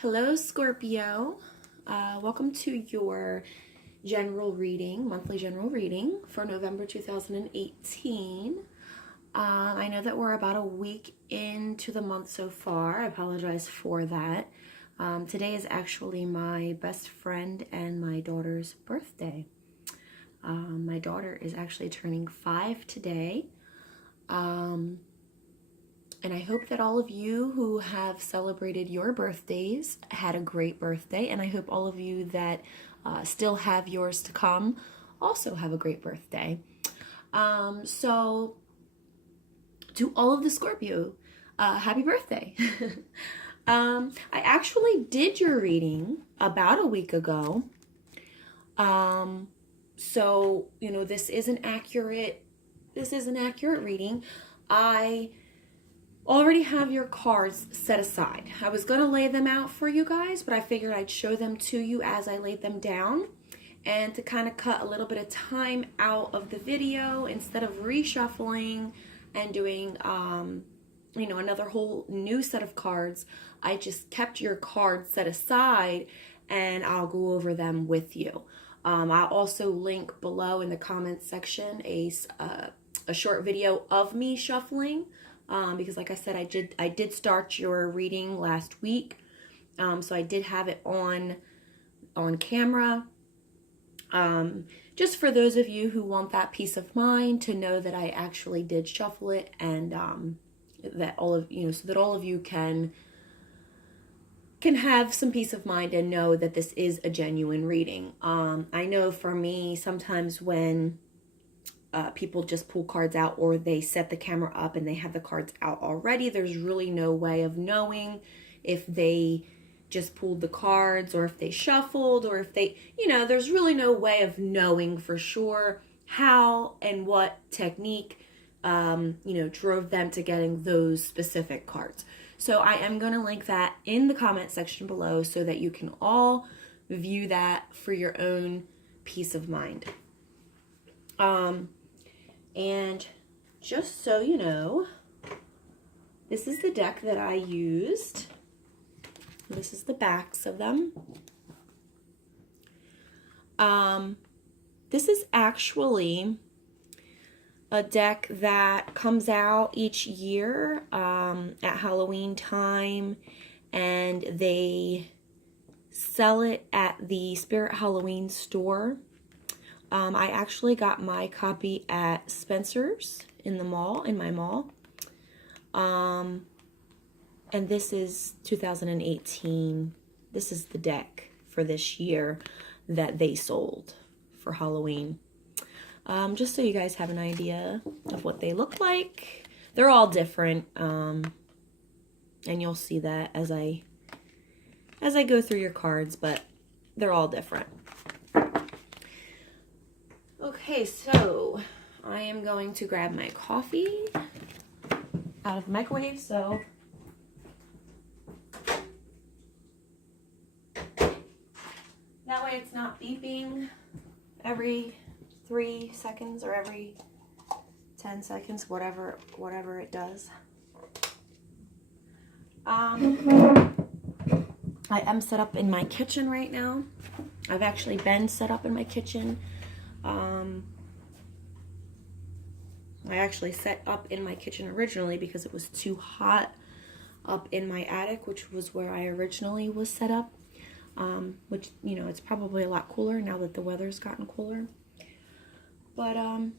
Hello, Scorpio. Welcome to your monthly general reading for November 2018. I know that we're about a week into the month so far. I apologize for that. Today is actually my best friend and my daughter's birthday. My daughter is actually turning 5 today. And I hope that all of you who have celebrated your birthdays had a great birthday. And I hope all of you that still have yours to come also have a great birthday. So to all of the Scorpio, happy birthday. I actually did your reading about a week ago. So, you know, this is an accurate reading. I already have your cards set aside. I was going to lay them out for you guys, but I figured I'd show them to you as I laid them down, and to kind of cut a little bit of time out of the video instead of reshuffling and doing another whole new set of cards. I just kept your cards set aside and I'll go over them with you. I'll also link below in the comments section a short video of me shuffling. Because like I said, I did start your reading last week, so I did have it on camera, just for those of you who want that peace of mind to know that I actually did shuffle it, and that all of so that all of you can have some peace of mind and know that this is a genuine reading. I know for me, sometimes when people just pull cards out, or they set the camera up and they have the cards out already, there's really no way of knowing if they just pulled the cards or if they shuffled, or if they, there's really no way of knowing for sure how and what technique, drove them to getting those specific cards. So I am going to link that in the comment section below so that you can all view that for your own peace of mind. And just so you know, this is the deck that I used. This is the backs of them. This is actually a deck that comes out each year at Halloween time, and they sell it at the Spirit Halloween store. I actually got my copy at Spencer's in my mall. And this is 2018. This is the deck for this year that they sold for Halloween. Just so you guys have an idea of what they look like. They're all different. And you'll see that as I go through your cards, but they're all different. Okay, so I am going to grab my coffee out of the microwave, so that way it's not beeping every 3 seconds or every 10 seconds, whatever it does. I am set up in my kitchen right now. I've actually been set up in my kitchen. I actually set up in my kitchen originally because it was too hot up in my attic, which was where I originally was set up. Which, it's probably a lot cooler now that the weather's gotten cooler. But, I'm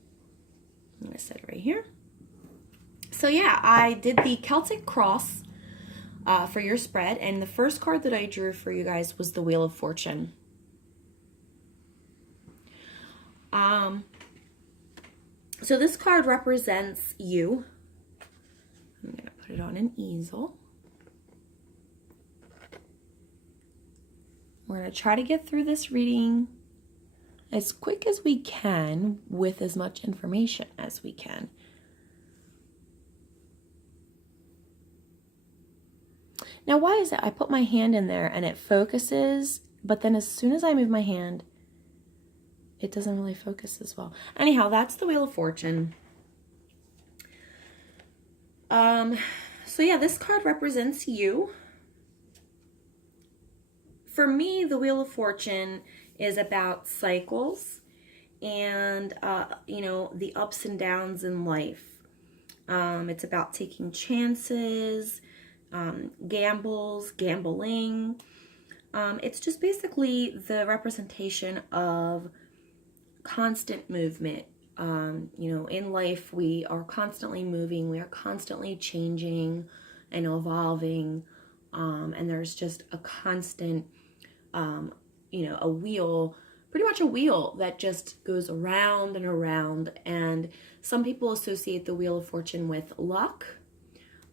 going to set it right here. So yeah, I did the Celtic Cross for your spread, and the first card that I drew for you guys was the Wheel of Fortune. So this card represents you. I'm going to put it on an easel. We're going to try to get through this reading as quick as we can with as much information as we can. Now, why is it I put my hand in there and it focuses, but then as soon as I move my hand, it doesn't really focus as well. Anyhow, that's the Wheel of Fortune. So yeah, this card represents you. for me, the Wheel of Fortune is about cycles and, the ups and downs in life. It's about taking chances, gambling. It's just basically the representation of constant movement. In life, we are constantly moving, we are constantly changing and evolving, and there's just a constant, a wheel, pretty much a wheel that just goes around and around. And some people associate the Wheel of Fortune with luck,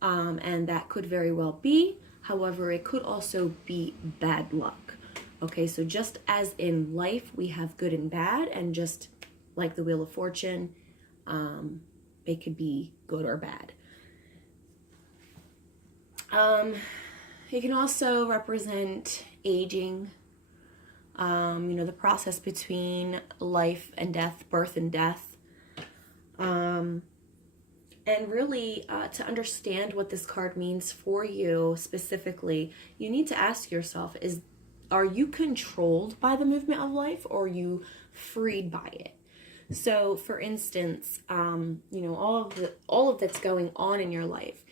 and that could very well be. However, it could also be bad luck. Okay, so just as in life, we have good and bad, and just like the Wheel of Fortune, it could be good or bad. It can also represent aging, the process between life and death, birth and death. And really, to understand what this card means for you specifically, you need to ask yourself, are you controlled by the movement of life, or are you freed by it? So, for instance, all of that's going on in your life,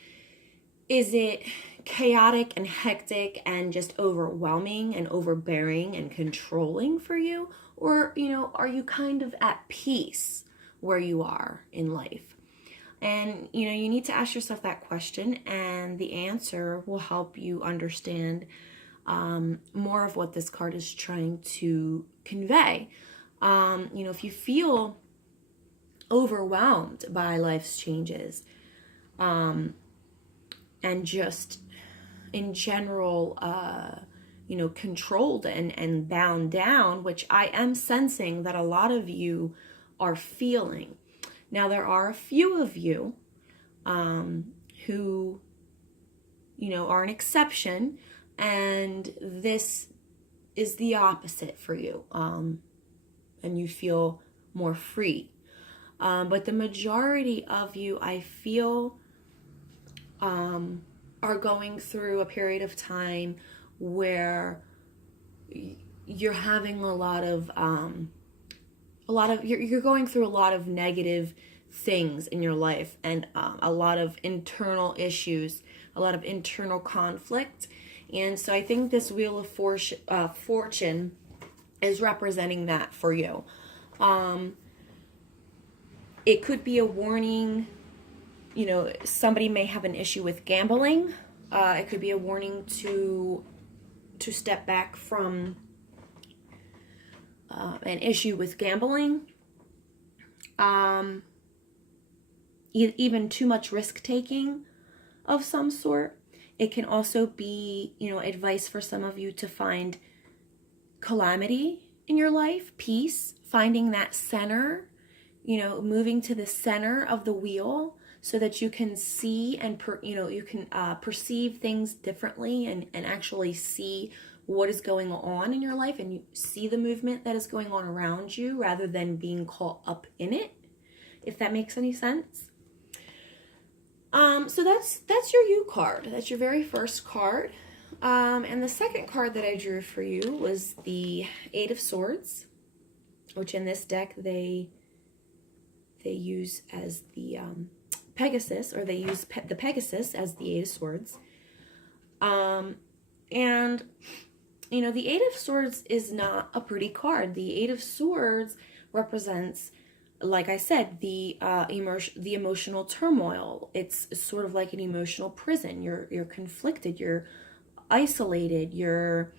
is it chaotic and hectic and just overwhelming and overbearing and controlling for you? Or, are you kind of at peace where you are in life? And, you need to ask yourself that question, and the answer will help you understand more of what this card is trying to convey. If you feel overwhelmed by life's changes, and just in general, controlled and bound down, which I am sensing that a lot of you are feeling. Now, there are a few of you who, are an exception, and this is the opposite for you, and you feel more free. But the majority of you, I feel, are going through a period of time where you're having you're going through a lot of negative things in your life, and a lot of internal issues, a lot of internal conflict. And so I think this Wheel of Fortune is representing that for you. It could be a warning. Somebody may have an issue with gambling. It could be a warning to step back from an issue with gambling. Even too much risk taking of some sort. It can also be, advice for some of you to find calamity in your life, peace, finding that center, moving to the center of the wheel so that you can see and, perceive things differently and actually see what is going on in your life, and you see the movement that is going on around you rather than being caught up in it, if that makes any sense. So that's your U card. That's your very first card. And the second card that I drew for you was the Eight of Swords, which in this deck they use as the Pegasus, or they use the Pegasus as the Eight of Swords. And the Eight of Swords is not a pretty card. The Eight of Swords represents, like I said, the emotional turmoil. It's sort of like an emotional prison. You're conflicted, you're isolated, you're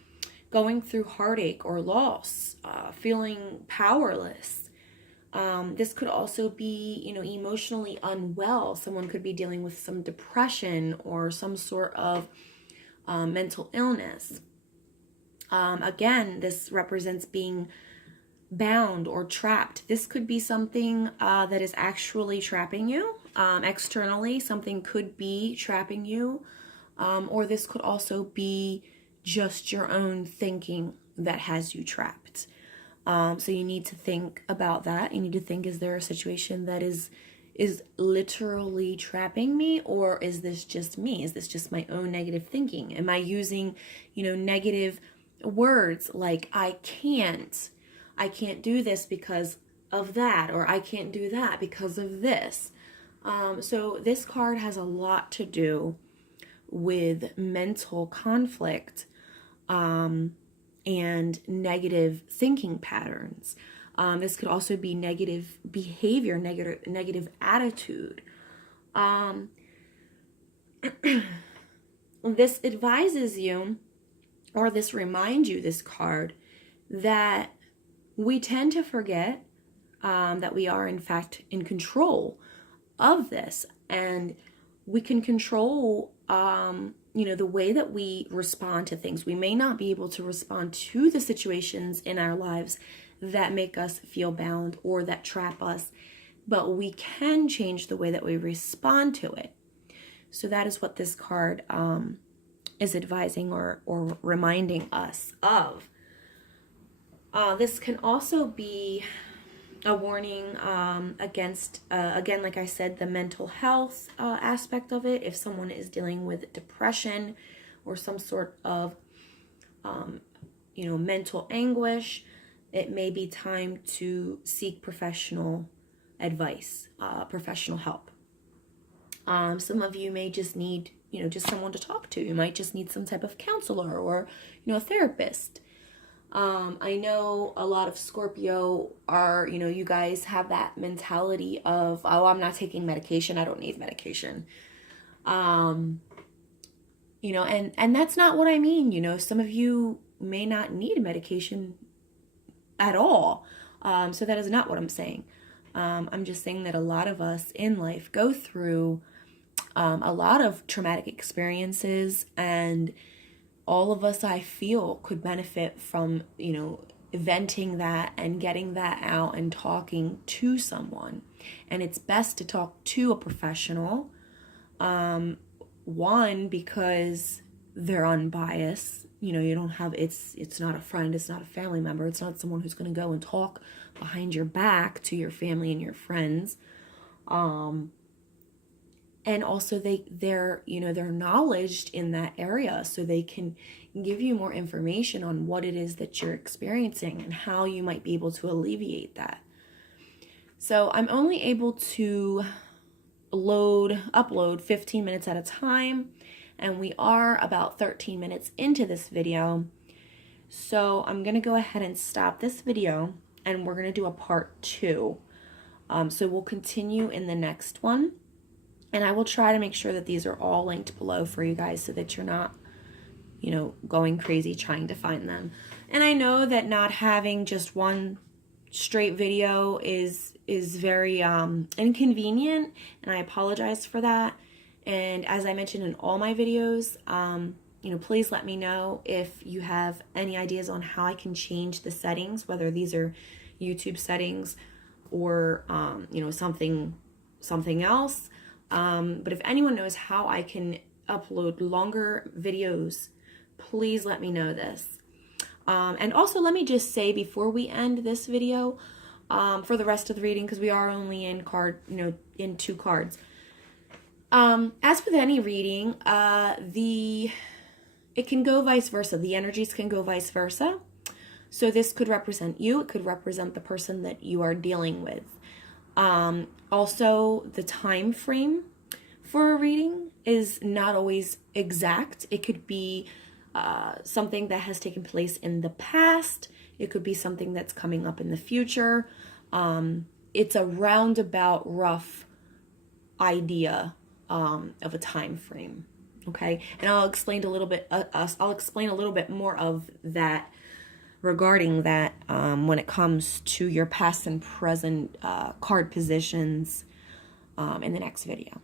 going through heartache or loss, feeling powerless. This could also be, emotionally unwell. Someone could be dealing with some depression or some sort of mental illness. Again, this represents being bound or trapped. This could be something that is actually trapping you. Externally, something could be trapping you. Or this could also be just your own thinking that has you trapped. So you need to think about that. You need to think, is there a situation that is literally trapping me, or is this just me? Is this just my own negative thinking? Am I using, negative words like I can't do this because of that, or I can't do that because of this. So this card has a lot to do with mental conflict and negative thinking patterns. This could also be negative behavior, negative attitude. This advises you, or this reminds you, this card, that we tend to forget that we are in fact in control of this, and we can control the way that we respond to things. We may not be able to respond to the situations in our lives that make us feel bound or that trap us, but we can change the way that we respond to it. So that is what this card is advising or reminding us of. This can also be a warning against, again, like I said, the mental health aspect of it. If someone is dealing with depression or some sort of, mental anguish, it may be time to seek professional advice, professional help. Some of you may just need, just someone to talk to. You might just need some type of counselor or, a therapist. I know a lot of Scorpio are, you guys have that mentality of, oh, I'm not taking medication. I don't need medication. And that's not what I mean. Some of you may not need medication at all. So that is not what I'm saying. I'm just saying that a lot of us in life go through a lot of traumatic experiences, and all of us, I feel, could benefit from, venting that and getting that out and talking to someone. And it's best to talk to a professional. One, because they're unbiased. You don't have, it's not a friend, it's not a family member, it's not someone who's going to go and talk behind your back to your family and your friends. And also they're knowledged in that area, so they can give you more information on what it is that you're experiencing and how you might be able to alleviate that. So I'm only able to upload 15 minutes at a time, and we are about 13 minutes into this video. So I'm going to go ahead and stop this video, and we're going to do a part 2. So we'll continue in the next one. And I will try to make sure that these are all linked below for you guys so that you're not, going crazy trying to find them. And I know that not having just one straight video is very inconvenient, and I apologize for that. And as I mentioned in all my videos, please let me know if you have any ideas on how I can change the settings, whether these are YouTube settings or, something else. But if anyone knows how I can upload longer videos, please let me know this. And also, let me just say before we end this video, for the rest of the reading, because we are only in 2 cards. As with any reading, it can go vice versa. The energies can go vice versa. So this could represent you. It could represent the person that you are dealing with. Also, the time frame for a reading is not always exact. It could be something that has taken place in the past. It could be something that's coming up in the future. It's a roundabout, rough idea of a time frame. Okay, and I'll explain a little bit. I'll explain a little bit more of that regarding that when it comes to your past and present card positions in the next video.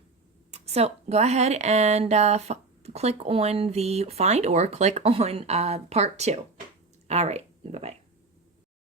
So go ahead and click on the find or click on part 2. All right, bye-bye.